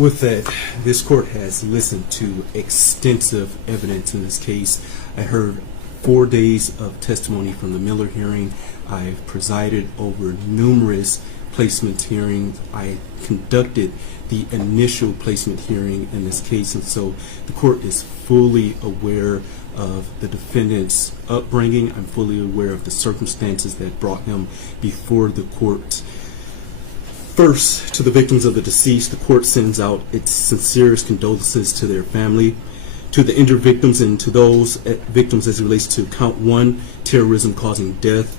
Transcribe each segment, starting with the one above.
With that, this court has listened to extensive evidence in this case. I heard 4 days of testimony from the Miller hearing. I've presided over numerous placement hearings. I conducted the initial placement hearing in this case, and so the court is fully aware of the defendant's upbringing. I'm fully aware of the circumstances that brought him before the court. First, to the victims of the deceased, the court sends out its sincerest condolences to their family. To the injured victims and to those victims as it relates to count 1, terrorism causing death,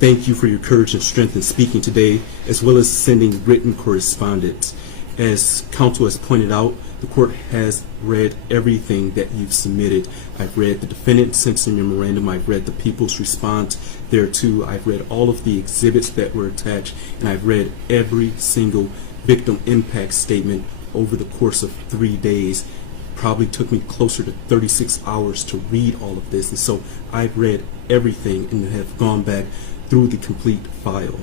thank you for your courage and strength in speaking today, as well as sending written correspondence. As counsel has pointed out, the court has read everything that you've submitted. I've read the defendant's sentencing memorandum. I've read the people's response thereto. I've read all of the exhibits that were attached, and I've read every single victim impact statement over the course of 3 days. Probably took me closer to 36 hours to read all of this, and so I've read everything and have gone back through the complete file.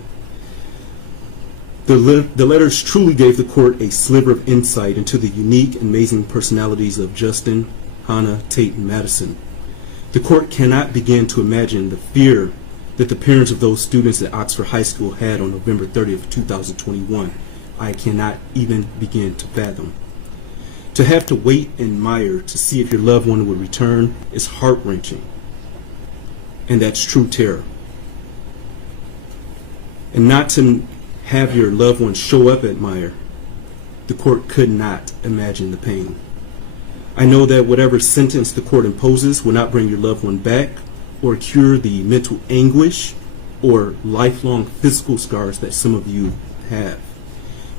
The letters truly gave the court a sliver of insight into the unique and amazing personalities of Justin, Hannah, Tate, and Madison. The court cannot begin to imagine the fear that the parents of those students at Oxford High School had on November 30th, 2021. I cannot even begin to fathom. To have to wait and mire to see if your loved one would return is heart-wrenching, and that's true terror. And not to have your loved one show up at Mire, the court could not imagine the pain. I know that whatever sentence the court imposes will not bring your loved one back or cure the mental anguish or lifelong physical scars that some of you have.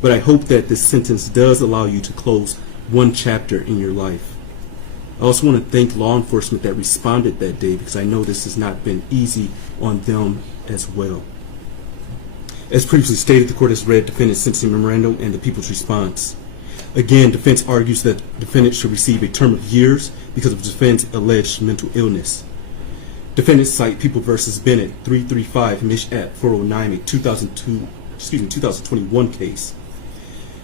But I hope that this sentence does allow you to close one chapter in your life. I also want to thank law enforcement that responded that day, because I know this has not been easy on them as well. As previously stated, the court has read defendant's sentencing memorandum and the people's response. Again, defense argues that the defendant should receive a term of years because of the defendant's alleged mental illness. Defendants cite People v. Bennett 335 Mich. App 409, a 2021 case.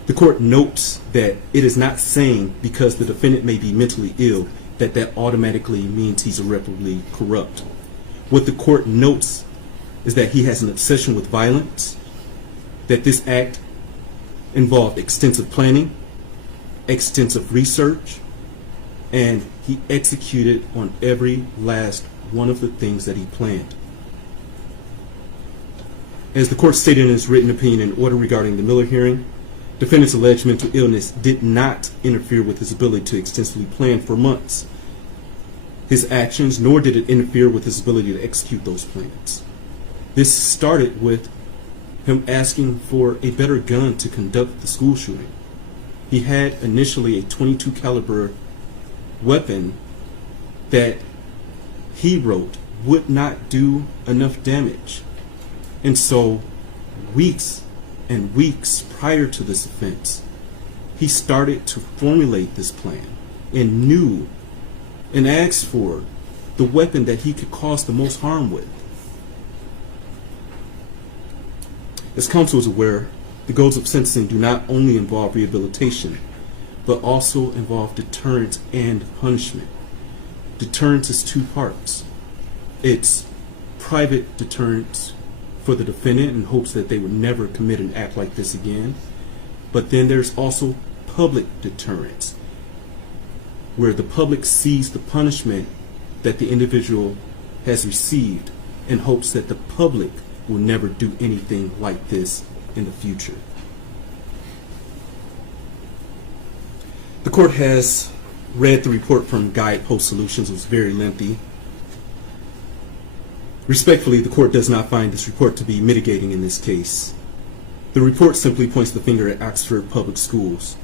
The court notes that it is not saying because the defendant may be mentally ill that automatically means he's irreparably corrupt. What the court notes is that he has an obsession with violence, that this act involved extensive planning, extensive research, and he executed on every last one of the things that he planned. As the court stated in its written opinion and order regarding the Miller hearing, defendant's alleged mental illness did not interfere with his ability to extensively plan for months his actions, nor did it interfere with his ability to execute those plans. This started with him asking for a better gun to conduct the school shooting. He had initially a .22 caliber weapon that he wrote would not do enough damage. And so weeks and weeks prior to this offense, he started to formulate this plan and knew and asked for the weapon that he could cause the most harm with. As counsel is aware, the goals of sentencing do not only involve rehabilitation, but also involve deterrence and punishment. Deterrence is 2 parts. It's private deterrence for the defendant in hopes that they would never commit an act like this again. But then there's also public deterrence, where the public sees the punishment that the individual has received in hopes that the public will never do anything like this in the future. The court has read the report from Guidepost Solutions. It was very lengthy. Respectfully, the court does not find this report to be mitigating in this case. The report simply points the finger at Oxford Public Schools.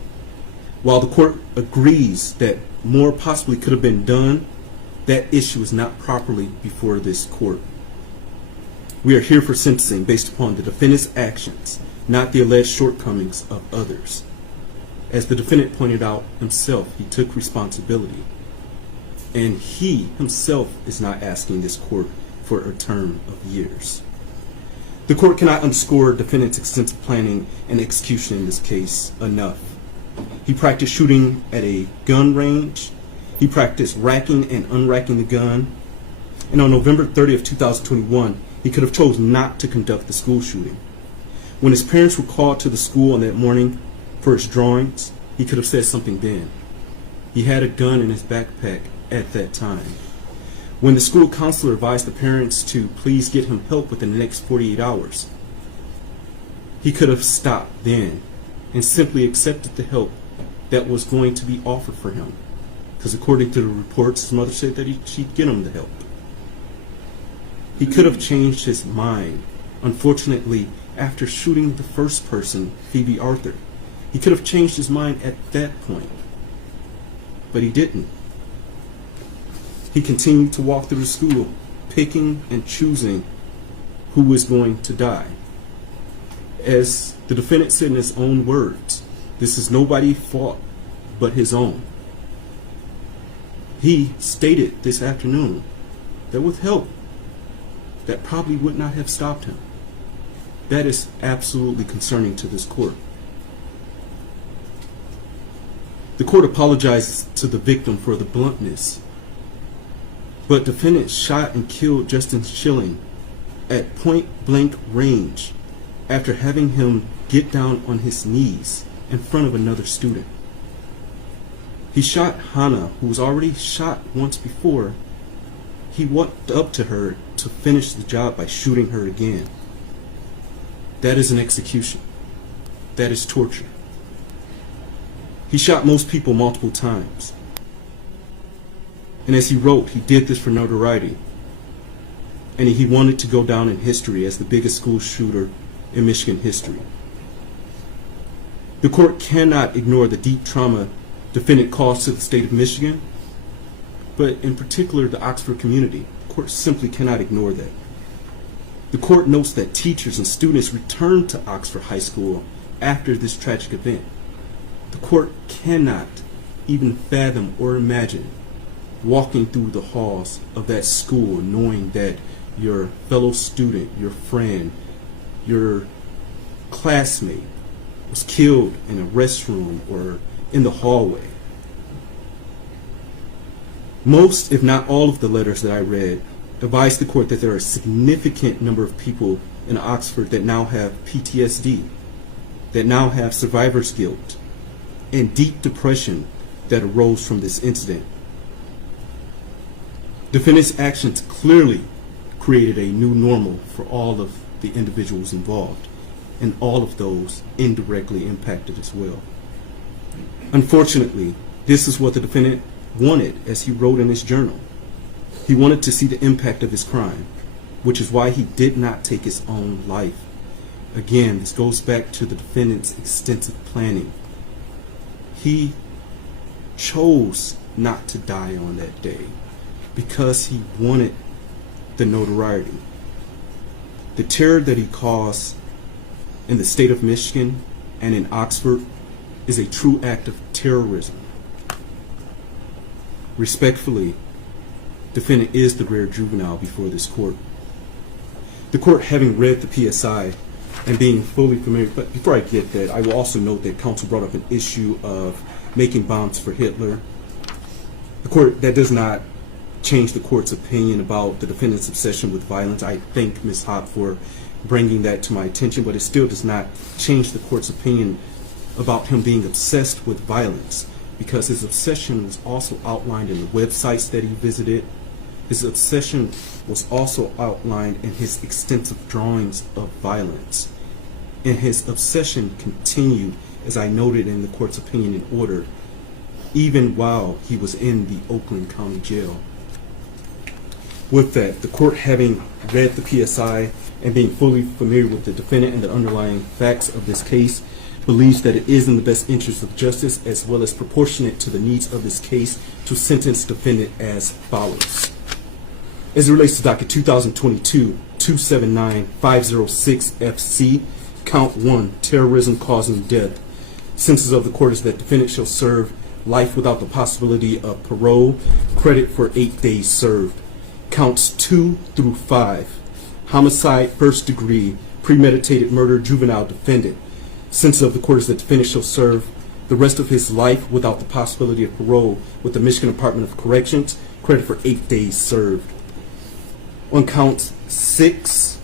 While the court agrees that more possibly could have been done, that issue is not properly before this court. We are here for sentencing based upon the defendant's actions, not the alleged shortcomings of others. As the defendant pointed out himself, he took responsibility. And he himself is not asking this court for a term of years. The court cannot underscore defendant's extensive planning and execution in this case enough. He practiced shooting at a gun range. He practiced racking and unracking the gun. And on November 30th, 2021, he could have chosen not to conduct the school shooting. When his parents were called to the school on that morning for his drawings, he could have said something then. He had a gun in his backpack at that time. When the school counselor advised the parents to please get him help within the next 48 hours, he could have stopped then and simply accepted the help that was going to be offered for him. Because according to the reports, his mother said that she'd get him the help. He could have changed his mind. Unfortunately, after shooting the first person, Phoebe Arthur, he could have changed his mind at that point. But he didn't. He continued to walk through the school, picking and choosing who was going to die. As the defendant said in his own words, this is nobody's fault but his own. He stated this afternoon that with help, that probably would not have stopped him. That is absolutely concerning to this court. The court apologizes to the victim for the bluntness, but defendant shot and killed Justin Schilling at point blank range after having him get down on his knees in front of another student. He shot Hannah, who was already shot once before. He walked up to her to finish the job by shooting her again. That is an execution. That is torture. He shot most people multiple times. And as he wrote, he did this for notoriety. And he wanted to go down in history as the biggest school shooter in Michigan history. The court cannot ignore the deep trauma defendant caused to the state of Michigan, but in particular the Oxford community. The court simply cannot ignore that. The court notes that teachers and students returned to Oxford High School after this tragic event. The court cannot even fathom or imagine walking through the halls of that school knowing that your fellow student, your friend, your classmate was killed in a restroom or in the hallway. Most, if not all, of the letters that I read advised the court that there are a significant number of people in Oxford that now have PTSD, that now have survivor's guilt, and deep depression that arose from this incident. Defendant's actions clearly created a new normal for all of the individuals involved, and all of those indirectly impacted as well. Unfortunately, this is what the defendant wanted, as he wrote in his journal. He wanted to see the impact of his crime, which is why he did not take his own life. Again, this goes back to the defendant's extensive planning. He chose not to die on that day because he wanted the notoriety. The terror that he caused in the state of Michigan and in Oxford is a true act of terrorism. Respectfully, defendant is the rare juvenile before this court. The court, having read the PSI and being fully familiar, but before I get that, I will also note that counsel brought up an issue of making bombs for Hitler. The court, that does not change the court's opinion about the defendant's obsession with violence. I thank Ms. Hopp for bringing that to my attention, but it still does not change the court's opinion about him being obsessed with violence, because his obsession was also outlined in the websites that he visited. His obsession was also outlined in his extensive drawings of violence. And his obsession continued, as I noted in the court's opinion and order, even while he was in the Oakland County Jail. With that, the court, having read the PSI and being fully familiar with the defendant and the underlying facts of this case, believes that it is in the best interest of justice as well as proportionate to the needs of this case to sentence defendant as follows. As it relates to docket 2022-279-506 FC, count 1, terrorism causing death. Sentence of the court is that defendant shall serve life without the possibility of parole, credit for 8 days served. Counts 2 through 5, homicide, first degree, premeditated murder, juvenile defendant. Sentence of the court is that defendant shall serve the rest of his life without the possibility of parole with the Michigan Department of Corrections, credit for 8 days served. On counts 6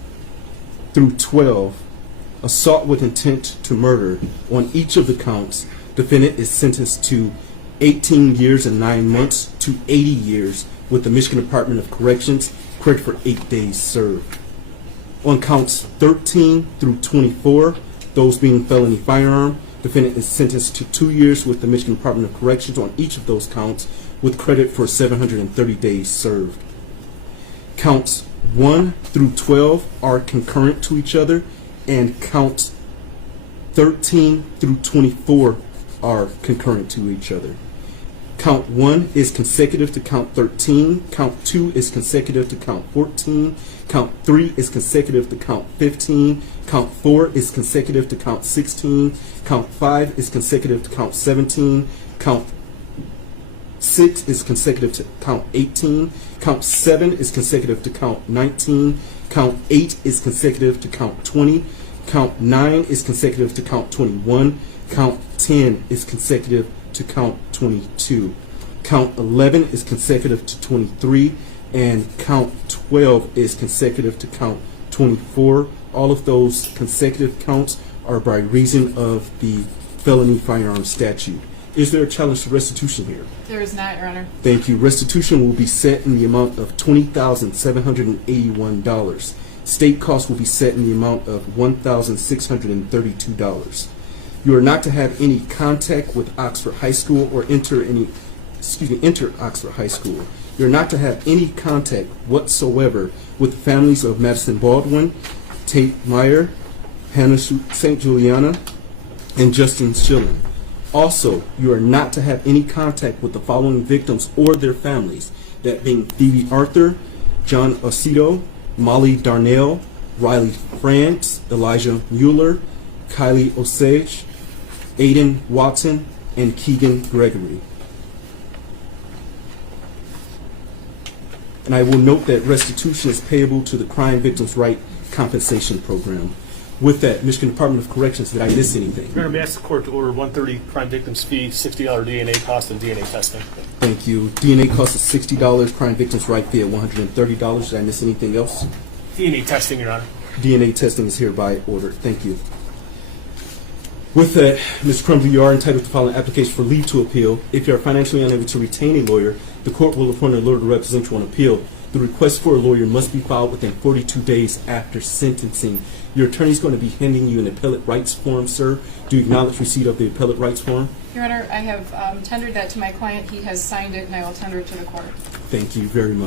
through 12, assault with intent to murder. On each of the counts, defendant is sentenced to 18 years and 9 months to 80 years with the Michigan Department of Corrections, credit for 8 days served. On counts 13 through 24, those being felony firearm, defendant is sentenced to 2 years with the Michigan Department of Corrections on each of those counts with credit for 730 days served. Counts 1 through 12 are concurrent to each other, and counts 13 through 24 are concurrent to each other. Count 1 is consecutive to count 13, count 2 is consecutive to count 14, count 3 is consecutive to count 15, count 4 is consecutive to count 16, count 5 is consecutive to count 17, count 6 is consecutive to count 18, count 7 is consecutive to count 19, count 8 is consecutive to count 20, count 9 is consecutive to count 21, count 10 is consecutive to count 22. Count 11 is consecutive to 23, and count 12 is consecutive to count 24. All of those consecutive counts are by reason of the felony firearm statute. Is there a challenge to restitution here? There is not, Your Honor. Thank you. Restitution will be set in the amount of $20,781. State costs will be set in the amount of $1,632. You are not to have any contact with Oxford High School or enter Oxford High School. You're not to have any contact whatsoever with the families of Madison Baldwin, Tate Meyer, Hannah St. Juliana, and Justin Schilling. Also, you are not to have any contact with the following victims or their families, that being Phoebe Arthur, John Osito, Molly Darnell, Riley France, Elijah Mueller, Kylie Osage, Aiden Watson, and Keegan Gregory. And I will note that restitution is payable to the Crime Victims' Right Compensation Program. With that, Michigan Department of Corrections, did I miss anything? Your Honor, may I ask the court to order 130 crime victims fee, $60 DNA cost, and DNA testing? Thank you. DNA cost is $60, Crime Victims' Right fee at $130. Did I miss anything else? DNA testing, Your Honor. DNA testing is hereby ordered. Thank you. With that, Ms. Crumbley, you are entitled to file an application for leave to appeal. If you are financially unable to retain a lawyer, the court will appoint a lawyer to represent you on appeal. The request for a lawyer must be filed within 42 days after sentencing. Your attorney is going to be handing you an appellate rights form, sir. Do you acknowledge receipt of the appellate rights form? Your Honor, I have tendered that to my client. He has signed it, and I will tender it to the court. Thank you very much.